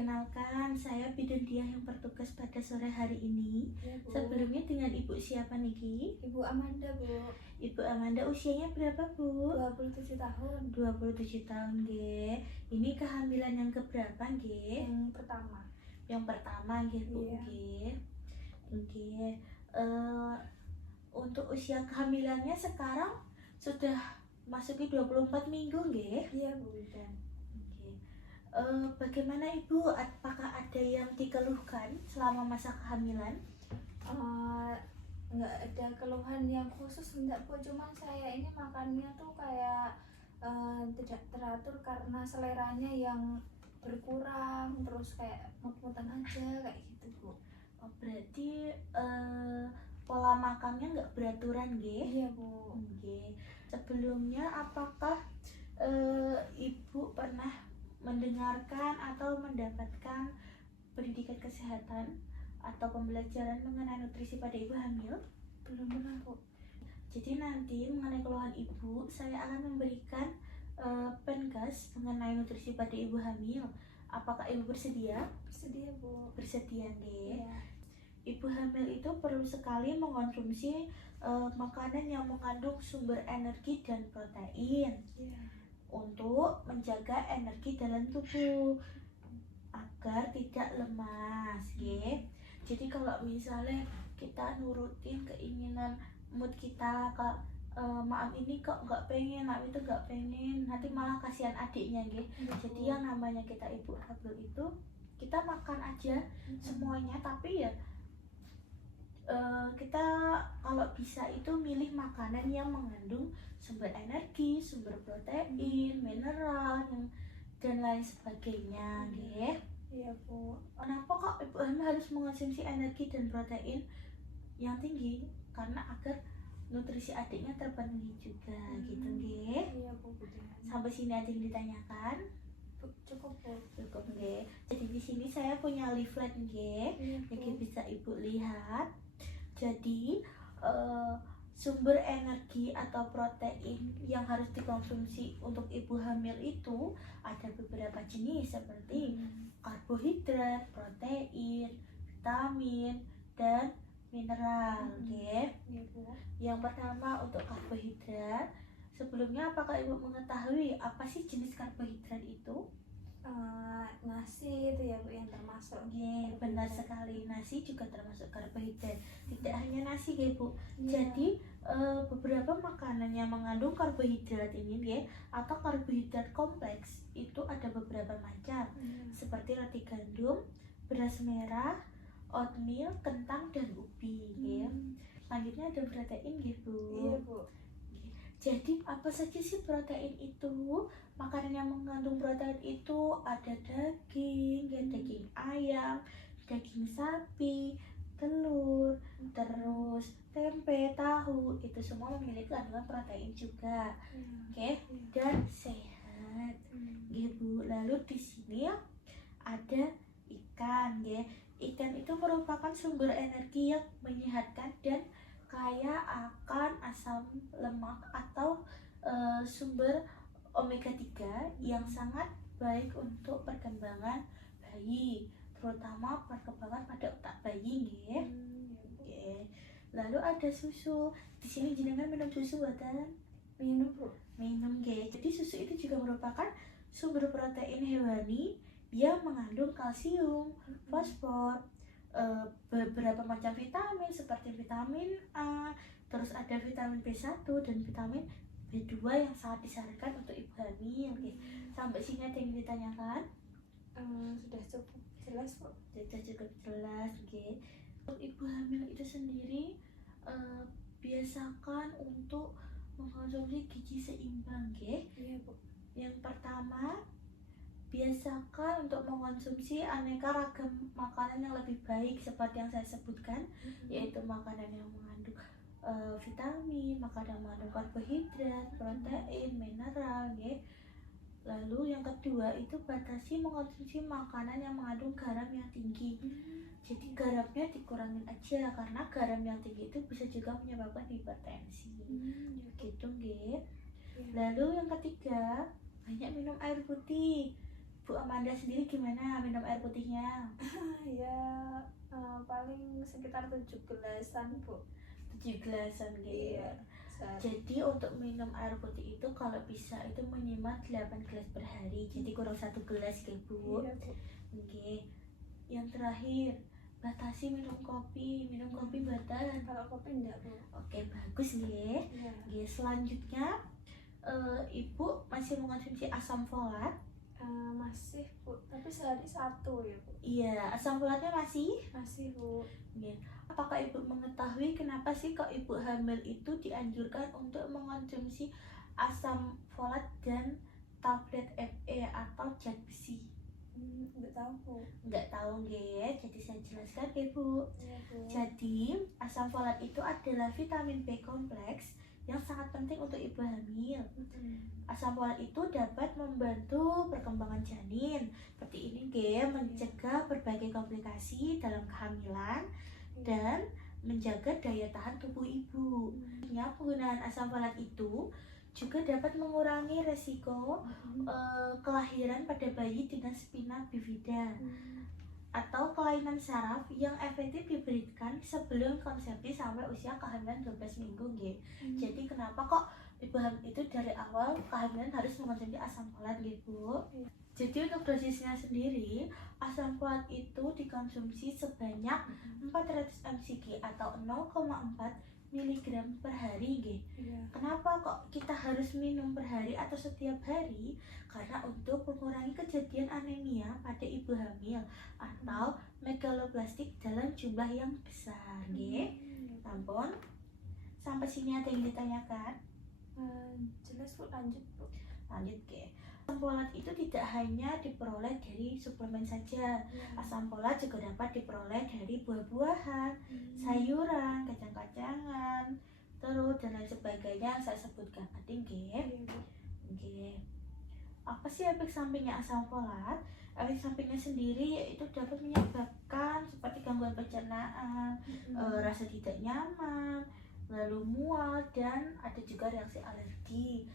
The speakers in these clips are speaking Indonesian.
Perkenalkan, saya Bidan Diah yang bertugas pada sore hari ini. Ya, Bu. Sebelumnya dengan Ibu siapa niki? Ibu Amanda, Bu. Ibu Amanda usianya berapa, Bu? 27 tahun. 27 tahun, nggih. Ini kehamilan yang keberapa, nggih? Yang pertama. Yang pertama, nggih, Bu, Iya. nggih. Nggih. Untuk usia kehamilannya sekarang sudah masuki 24 minggu, nggih? Iya, Bu Bidan. Bagaimana Ibu? Apakah ada yang dikeluhkan selama masa kehamilan? Nggak ada keluhan yang khusus, enggak, Bu. Cuman saya ini makannya tuh kayak tidak teratur karena seleranya yang berkurang, terus kayak mut-mutan aja kayak gitu, Bu. Oh, berarti pola makannya nggak beraturan, nggih? Iya, Bu. Nggih. Sebelumnya apakah Ibu pernah mendengarkan atau mendapatkan pendidikan kesehatan atau pembelajaran mengenai nutrisi pada ibu hamil? Belum pernah, Bu. Jadi nanti mengenai keluhan ibu, saya akan memberikan penkes mengenai nutrisi pada ibu hamil. Apakah ibu bersedia? Bersedia, Bu. Bersedia, nggih. Iya. Ibu hamil itu perlu sekali mengonsumsi makanan yang mengandung sumber energi dan protein Iya. untuk menjaga energi dalam tubuh agar tidak lemas, nggih. Jadi kalau misalnya kita nurutin keinginan mood kita, maaf ini kok nggak pengen, maaf itu nggak pengen, nanti malah kasihan adiknya, nggih. Jadi yang namanya kita ibu hamil itu kita makan aja semuanya, tapi ya kita kalau bisa itu milih makanan yang mengandung sumber energi, sumber protein, mineral, dan lain sebagainya, nggih. Iya, Bu. Kenapa kok ibu hamil harus mengonsumsi energi dan protein yang tinggi? Karena agar nutrisi adiknya terpenuhi juga, gitu, nggih. Iya, Bu Bidan. Sampai sini aja yang ditanyakan. Cukup, Bu. Cukup, nggih. Jadi di sini saya punya leaflet, nggih. Iya, Niki Bu. bisa ibu lihat. Jadi sumber energi atau protein yang harus dikonsumsi untuk ibu hamil itu ada beberapa jenis seperti karbohidrat, protein, vitamin, dan mineral, nggih. Iya, Bu. Yang pertama untuk karbohidrat. Sebelumnya apakah ibu mengetahui apa sih jenis karbohidrat itu? Nasi itu ya, Bu, yang termasuk. Oke, benar sekali. Nasi juga termasuk karbohidrat. Tidak hanya nasi, ya, Bu. Iya. Jadi beberapa makanan yang mengandung karbohidrat ini, ya, atau karbohidrat kompleks itu ada beberapa macam, seperti roti gandum, beras merah, oatmeal, kentang, dan ubi, ya. Selanjutnya ada protein, ya, Bu. Iya, Bu. Jadi apa saja sih protein itu? Makanan yang mengandung protein itu ada daging, ya, daging ayam, daging sapi, telur, terus tempe, tahu, itu semua memiliki kandungan protein juga, oke, dan sehat, ya, Bu. Lalu di sini ada ikan, ya. Ikan itu merupakan sumber energi yang menyehatkan dan kaya akan asam lemak atau sumber omega 3 yang sangat baik untuk perkembangan bayi, terutama perkembangan pada otak bayi, nggih. Oke. Lalu ada susu. Di sini jenengan minum susu boten? Minum, Bu. Minum, nggih. Jadi susu itu juga merupakan sumber protein hewani yang mengandung kalsium, fosfor, beberapa macam vitamin seperti vitamin A, terus ada vitamin B1 dan vitamin B2 yang sangat disarankan untuk ibu hamil. Oke. Sampai sini ada yang ditanyakan? Sudah cukup jelas, Bu. Sudah cukup jelas, oke. Untuk ibu hamil itu sendiri biasakan untuk mengkonsumsi gizi seimbang, oke. Iya, Bu. Yang pertama, biasakan untuk mengonsumsi aneka ragam makanan yang lebih baik seperti yang saya sebutkan, yaitu makanan yang mengandung vitamin, makanan yang mengandung karbohidrat, protein, mineral, ya. Lalu yang kedua itu batasi mengonsumsi makanan yang mengandung garam yang tinggi. Jadi garamnya dikurangin aja karena garam yang tinggi itu bisa juga menyebabkan hipertensi. Gitu, nggih. Lalu yang ketiga, banyak minum air putih. Bu Amanda sendiri gimana minum air putihnya? Ya paling sekitar 7 gelasan Bu. 7 gelasan gitu. Iya, sehari. Jadi untuk minum air putih itu kalau bisa itu minimal 8 gelas per hari. Jadi kurang 1 gelas gitu Bu. Iya Bu. Oke. Yang terakhir, batasi minum kopi. Minum kopi batal. Kalau kopi enggak Bu. Oke, bagus nih. Iya. Oke, selanjutnya Ibu masih mengonsumsi asam folat? Masih Bu, tapi sehari 1 ya Bu. Iya, asam folatnya masih? Masih Bu. Oke. Apakah Ibu mengetahui kenapa sih kok Ibu hamil itu dianjurkan untuk mengonsumsi asam folat dan tablet Fe atau zat besi? Enggak tahu Bu. Nggak tahu nggih, jadi saya jelaskan ya Bu. Iya Bu. Jadi asam folat itu adalah vitamin B kompleks yang sangat penting untuk ibu hamil. Asam folat itu dapat membantu perkembangan janin. Seperti ini nggih, mencegah berbagai komplikasi dalam kehamilan dan menjaga daya tahan tubuh ibu. Penggunaan asam folat itu juga dapat mengurangi resiko kelahiran pada bayi dengan spina bifida atau kelainan saraf yang efektif diberikan sebelum konsepsi sampai usia kehamilan 12 minggu nggih. Jadi kenapa kok ibu hamil itu dari awal kehamilan harus mengonsumsi asam folat gitu. Jadi untuk dosisnya sendiri, asam folat itu dikonsumsi sebanyak 400 mcg atau 0,4 mg per hari nggih. Kenapa kok kita harus minum per hari atau setiap hari? Karena untuk mengurangi kejadian anemia pada ibu hamil atau megaloblastik dalam jumlah yang besar nggih. Tampon. Sampai sini ada yang ditanyakan? Jelas Bu, lanjut Bu. Lanjut nggih. Asam folat itu tidak hanya diperoleh dari suplemen saja. Asam folat juga dapat diperoleh dari buah-buahan, sayuran, kacang-kacangan, terus dan lain sebagainya yang saya sebutkan tadi nggih. Nggih. Apa sih efek sampingnya asam folat? Efek sampingnya sendiri yaitu dapat menyebabkan seperti gangguan pencernaan, rasa tidak nyaman, lalu mual dan ada juga reaksi alergi.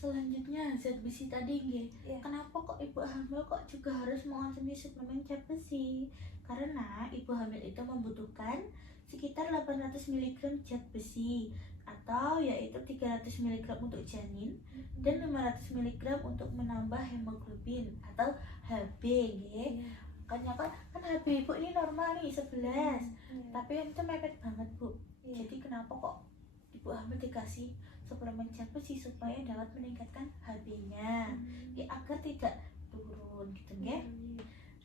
Selanjutnya zat besi tadi nggih. Kenapa kok ibu hamil kok juga harus mengonsumsi suplemen zat besi? Karena ibu hamil itu membutuhkan sekitar 800 mg zat besi atau yaitu 300 mg untuk janin dan 500 mg untuk menambah hemoglobin atau HB nggih. Kan HB ibu ini normal nih 11. Tapi itu mepet banget Bu. Jadi kenapa kok ibu hamil dikasih suplemen zat besi supaya dapat meningkatkan HB-nya agar tidak turun gitu nggih.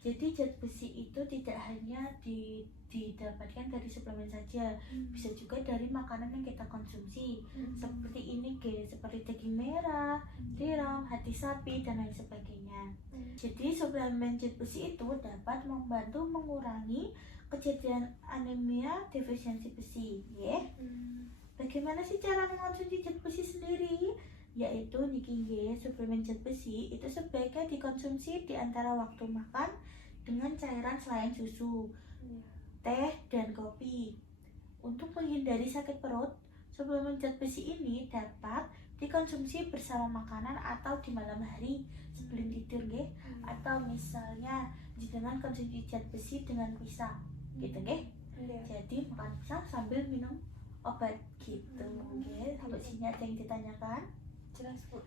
Jadi zat besi itu tidak hanya didapatkan dari suplemen saja, bisa juga dari makanan yang kita konsumsi. Seperti ini guys, seperti daging merah, tiram, hati sapi dan lain sebagainya. Jadi suplemen zat besi itu dapat membantu mengurangi kejadian anemia defisiensi besi, ya. Bagaimana sih cara mengonsumsi zat besi sendiri? Yaitu niki suplemen zat besi itu sebaiknya dikonsumsi di antara waktu makan dengan cairan selain susu, teh dan kopi. Untuk menghindari sakit perut, suplemen zat besi ini dapat dikonsumsi bersama makanan atau di malam hari sebelum tidur nggih, atau misalnya dengan konsumsi zat besi dengan pisang gitu nggih. Jadi makan pisang sambil minum obat gitu nggih. Sampai sini ada yang ditanyakan? Jelas Bu.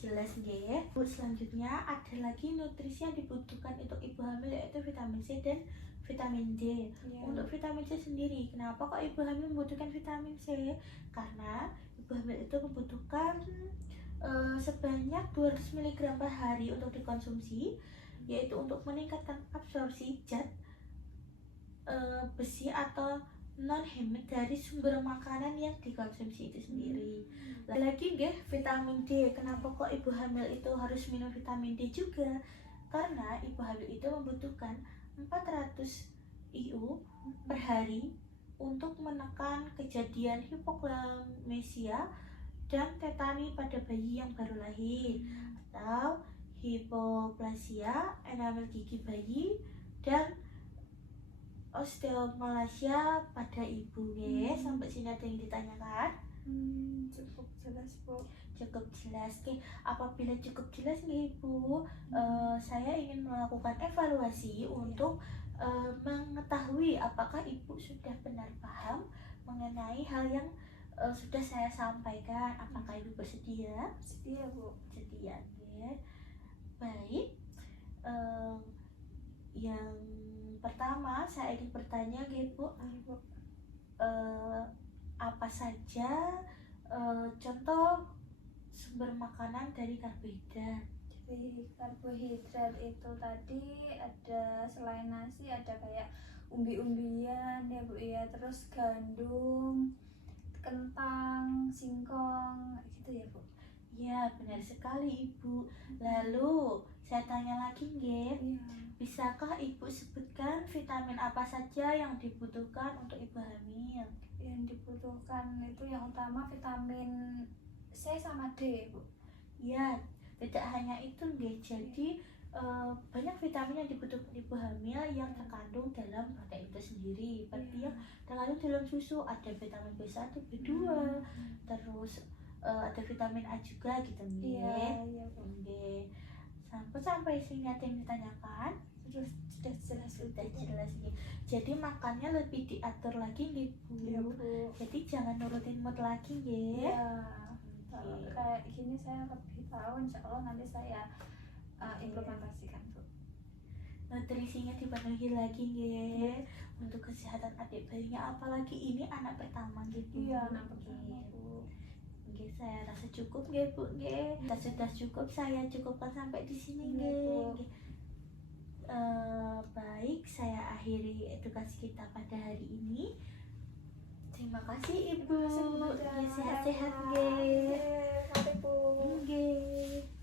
Jelas nggih. Bu, selanjutnya ada lagi nutrisi yang dibutuhkan untuk ibu hamil yaitu vitamin C dan vitamin D. Untuk vitamin C sendiri, kenapa kok ibu hamil membutuhkan vitamin C? Karena ibu hamil itu membutuhkan sebanyak 200 mg per hari untuk dikonsumsi, yaitu untuk meningkatkan absorpsi zat besi atau non hemik dari sumber makanan yang dikonsumsi itu sendiri. Lagi nggih, vitamin D. Kenapa kok ibu hamil itu harus minum vitamin D juga? Karena ibu hamil itu membutuhkan 400 IU per hari untuk menekan kejadian hipoglamesia dan tetani pada bayi yang baru lahir, atau hipoplasia enamel gigi bayi dan osteomalacia pada ibu nggih. Sampai sini ada yang ditanyakan? Cukup jelas Bu. Cukup jelas. Oke, apabila cukup jelas nih Ibu, saya ingin melakukan evaluasi untuk mengetahui apakah Ibu sudah benar paham mengenai hal yang sudah saya sampaikan. Apakah Ibu bersedia? Sedia Bu. Sedia, ya. Baik. Yang pertama saya ingin bertanya Bu, Bu. apa saja contoh sumber makanan dari karbohidrat? Jadi karbohidrat itu tadi ada selain nasi ada kayak umbi-umbian ya Bu ya, terus gandum, kentang, singkong gitu ya Bu. Ya, benar sekali Ibu. Lalu saya tanya lagi nggih, bisakah Ibu sebutkan vitamin apa saja yang dibutuhkan untuk ibu hamil? Yang dibutuhkan itu yang utama vitamin C sama D Bu. Ya, tidak hanya itu nggih. Jadi banyak vitamin yang dibutuhkan ibu hamil yang terkandung dalam protein itu sendiri. Seperti yang terkandung dalam susu, ada vitamin B1, B2, terus ada vitamin A juga gitu nggih. Iya Bu. Nggih. Sampai sini ada yang ditanyakan? Terus sudah jelas Sudah jelas nih. Jadi makannya lebih diatur lagi nih Bu. Iya Bu. Jadi jangan nurutin mood lagi ya. Iya. Kalau kayak gini saya lebih tahu, insya Allah nanti saya implementasikan Bu. Nutrisinya dipenuhi lagi ya untuk kesehatan adik bayinya, apalagi ini anak pertama gitu. Iya, anak pertama Bu. Nggih, saya rasa cukup nggih Bu nggih. Sudah cukup, saya cukupkan sampai di sini Iya, nggih. Bu. Baik, saya akhiri edukasi kita pada hari ini. Terima kasih Ibu. Terima kasih, Bu. Ya, sehat-sehat nggih. Mari Bu. Nggih.